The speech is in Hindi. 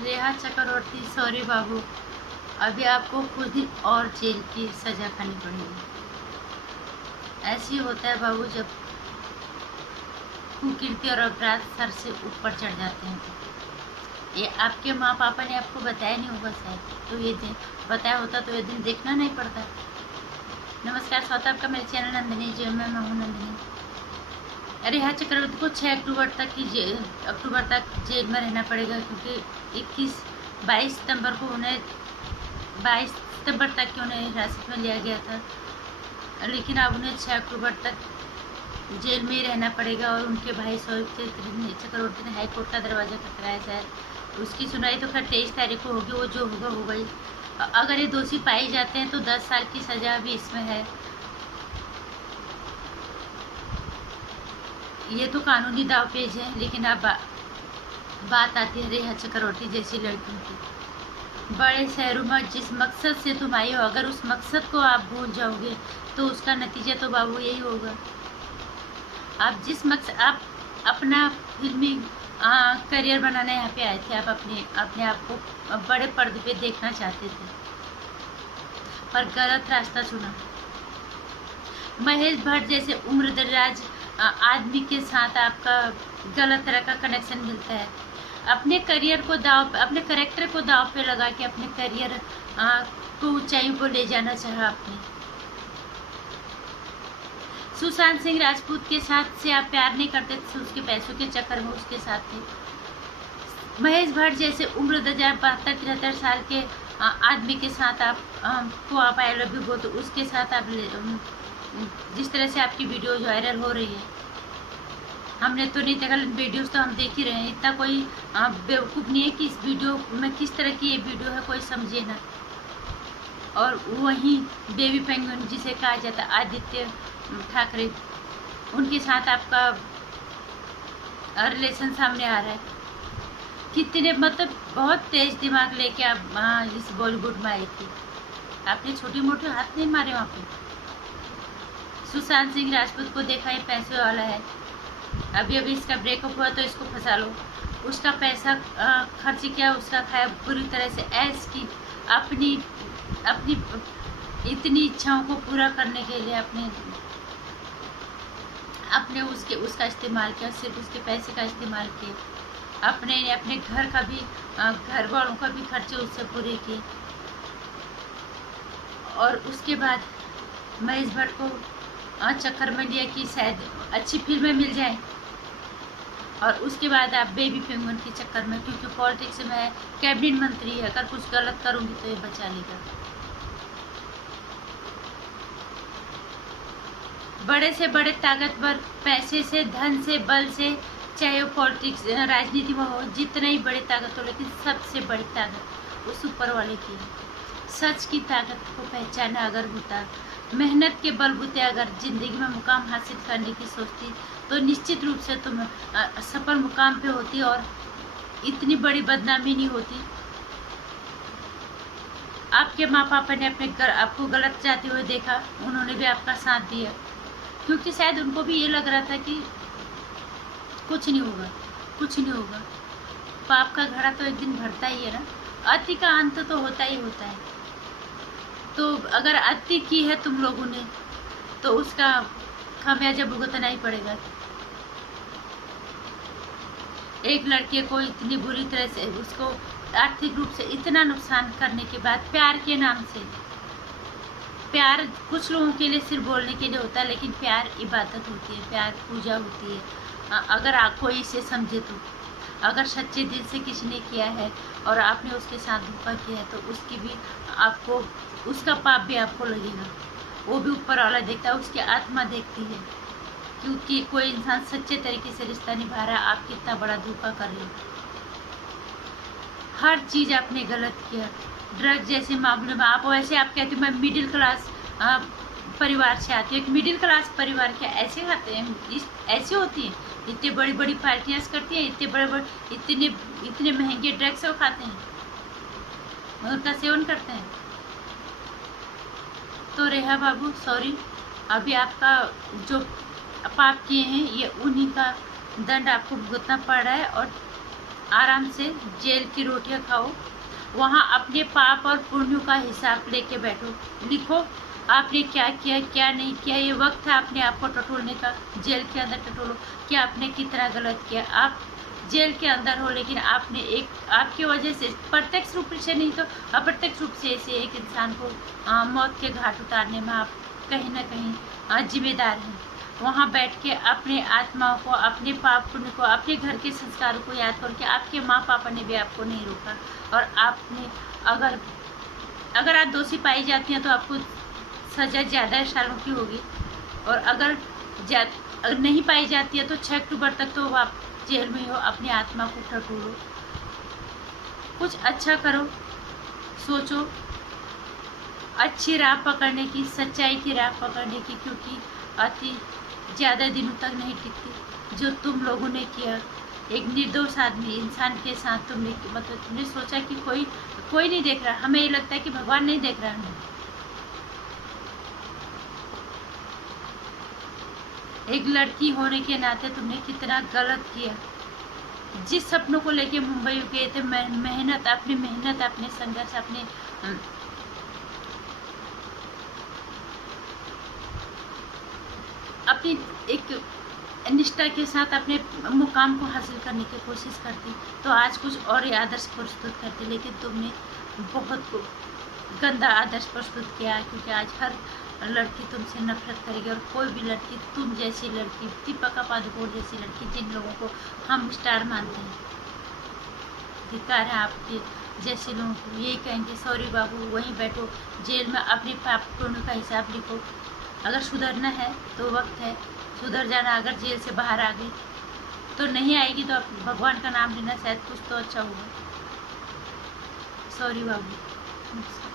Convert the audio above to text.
रेहा चक्रवर्ती, सॉरी बाबू, अभी आपको कुछ दिन और जेल की सजा खानी पड़ेगी। ऐसे ही होता है बाबू, जब कुकीर्ति और अपराध सर से ऊपर चढ़ जाते हैं। ये आपके माँ पापा ने आपको बताया नहीं होगा शायद, तो ये दिन बताया होता तो ये दिन देखना नहीं पड़ता। नमस्कार, स्वागत है आपका मेरे चैनल नंदिनी जी, मैं हूँ नंदिनी। रेहा चक्रवर्ती को 6 अक्टूबर तक जेल में रहना पड़ेगा, क्योंकि 22 सितंबर तक उन्हें हिरासत में लिया गया था, लेकिन अब उन्हें 6 अक्टूबर तक जेल में ही रहना पड़ेगा। और उनके भाई शोएब चक्रवर्ती ने हाईकोर्ट का दरवाज़ा खटखटाया शायद। उसकी सुनवाई तो खैर 23 तारीख को होगी, वो जो होगा होगा ही। अगर ये दोषी पाए जाते हैं तो 10 साल की सज़ा भी इसमें है। ये तो कानूनी दावपेच है, लेकिन अब बात आती है रेहा चक्रवर्ती जैसी लड़कियों की। बड़े शहरों में जिस मकसद से तुम आई हो, अगर उस मकसद को आप भूल जाओगे तो उसका नतीजा तो बाबू यही होगा। आप अपना फिल्मी करियर बनाने यहाँ पे आए थे, आप अपने आप को बड़े पर्दे पे देखना चाहते थे, पर गलत रास्ता चुना। महेश भट्ट जैसे उम्रदराज आदमी के साथ आपका गलत तरह का कनेक्शन मिलता है। अपने करेक्टर को दाव पे लगा के अपने करियर को ऊंचाइयों को ले जाना चाहा आपने। सुशांत सिंह राजपूत के साथ से आप प्यार नहीं करते थे, उसके पैसों के चक्कर में उसके साथ थे। महेश भट्ट जैसे उम्रदराज 72-73 साल के आदमी के साथ आप आई लव यू बोल, तो उसके साथ आप जिस तरह से आपकी वीडियो वायरल हो रही है, हमने तो नहीं देखा, वीडियोस तो हम देख ही रहे हैं। इतना कोई बेवकूफ़ नहीं है कि इस वीडियो में किस तरह की ये वीडियो है कोई समझे ना। और वहीं बेबी पेंगुइन जिसे कहा जाता है आदित्य ठाकरे, उनके साथ आपका रिलेशन सामने आ रहा है। कितने मतलब बहुत तेज दिमाग लेके आप इस बॉलीवुड में आई थी, आपने छोटे मोटे हाथ नहीं मारे वहाँ पे। सुशांत सिंह राजपूत को देखा, ये पैसे वाला है, अभी इसका ब्रेकअप हुआ तो इसको फंसा लो। उसका पैसा खर्च किया, उसका खाया, पूरी तरह से ऐश की, अपनी इतनी इच्छाओं को पूरा करने के लिए अपने उसका इस्तेमाल किया, सिर्फ उसके पैसे का इस्तेमाल किया। अपने घर का भी, घर वालों का भी खर्चे उससे पूरे किए। और उसके बाद महेश भट्ट को चक्कर में लिया कि शायद अच्छी फिल्में मिल जाए, और उसके बाद आप बेबी पेंगुइन के चक्कर में, क्योंकि पॉलिटिक्स में कैबिनेट मंत्री है, अगर कुछ गलत करूँगी तो ये बचा लेगा। बड़े से बड़े ताकतवर, पैसे से, धन से, बल से, चाहे वो पॉलिटिक्स राजनीति में हो, जितने ही बड़े ताकत हो, लेकिन सबसे बड़ी ताकत उस ऊपर वाले की है। सच की ताकत को पहचाना अगर होता, मेहनत के बलबूते अगर जिंदगी में मुकाम हासिल करने की सोचती, तो निश्चित रूप से तुम सफल मुकाम पे होती और इतनी बड़ी बदनामी नहीं होती। आपके माँ पापा ने आपको गलत जाते हुए देखा, उन्होंने भी आपका साथ दिया, क्योंकि शायद उनको भी ये लग रहा था कि कुछ नहीं होगा। पाप का घड़ा तो एक दिन भरता ही है ना, अति का अंत तो होता ही होता है। तो अगर अति की है तुम लोगों ने, तो उसका खामियाजा भुगतना ही पड़ेगा। एक लड़के को इतनी बुरी तरह से, उसको आर्थिक रूप से इतना नुकसान करने के बाद, प्यार के नाम से, प्यार कुछ लोगों के लिए सिर्फ बोलने के लिए होता है, लेकिन प्यार इबादत होती है, प्यार पूजा होती है। अगर कोई इसे समझे तो, अगर सच्चे दिल से किसी ने किया है और आपने उसके साथ धोखा किया है, तो उसकी भी आपको, उसका पाप भी आपको लगेगा। वो भी ऊपर वाला देखता है, उसकी आत्मा देखती है, क्योंकि कोई इंसान सच्चे तरीके से रिश्ता निभा रहा है, आप कितना बड़ा धोखा कर रहे हो। हर चीज़ आपने गलत किया। ड्रग जैसे मामले में आप कहते हो मैं मिडिल क्लास परिवार से आती हूँ। मिडिल क्लास परिवार क्या ऐसे खाते हैं, ऐसे होती हैं, इतनी बड़ी बड़ी पार्टियाँ करती हैं, इतने महंगे ड्रग्स वो खाते हैं, उनका सेवन करते हैं। तो रेहा बाबू, सॉरी, अभी आपका जो पाप किए हैं, ये उन्हीं का दंड आपको भुगतना पड़ रहा है। और आराम से जेल की रोटियां खाओ, वहाँ अपने पाप और पुण्यों का हिसाब लेके बैठो, लिखो आपने क्या किया क्या नहीं किया। ये वक्त है अपने आप को टटोलने का, जेल के अंदर टटोलो कि आपने कितना गलत किया। आप जेल के अंदर हो, लेकिन आपने आपकी वजह से प्रत्यक्ष रूप से नहीं तो अप्रत्यक्ष रूप से ऐसे एक इंसान को मौत के घाट उतारने में आप कहीं ना कहीं जिम्मेदार हैं। वहाँ बैठ के अपने आत्माओं को, अपने पाप पुण्य को, अपने घर के संस्कारों को याद करके, आपके माँ पापा ने भी आपको नहीं रोका, और आपने अगर आप दोषी पाई जाती हैं तो आपको सज़ा ज़्यादा सालों की होगी, और अगर नहीं पाई जाती है तो 6 अक्टूबर तक तो आप जेल में हो। अपनी आत्मा को टटोलो, कुछ अच्छा करो, सोचो, अच्छी राह पकड़ने की, सच्चाई की राह पकड़ने की, क्योंकि अति ज़्यादा दिनों तक नहीं टिकती। जो तुम लोगों ने किया, एक निर्दोष आदमी इंसान के साथ तुमने सोचा कि कोई नहीं देख रहा। हमें ये लगता है कि भगवान नहीं देख रहा है। एक लड़की होने के नाते तुमने कितना गलत किया। जिस सपनों को लेके मुंबई गए थे, मेहनत, अपने संघर्ष, अपनी एक निष्ठा के साथ अपने मुकाम को हासिल करने की कोशिश करती, तो आज कुछ और ही आदर्श प्रस्तुत करती, लेकिन तुमने बहुत गंदा आदर्श प्रस्तुत किया। क्योंकि आज हर लड़की तुमसे नफरत करेगी, और कोई भी लड़की, तुम जैसी लड़की, दीपिका पादुकोण जैसी लड़की, जिन लोगों को हम स्टार मानते हैं, धिक्कार है आपके जैसे लोगों को। यही कहेंगे, सॉरी बाबू, वहीं बैठो जेल में, अपने पाप पुण्य का हिसाब लिखो। अगर सुधरना है तो वक्त है, सुधर जाना। अगर जेल से बाहर आ गई तो नहीं आएगी तो आप भगवान का नाम लेना, शायद कुछ तो अच्छा होगा। सॉरी बाबू।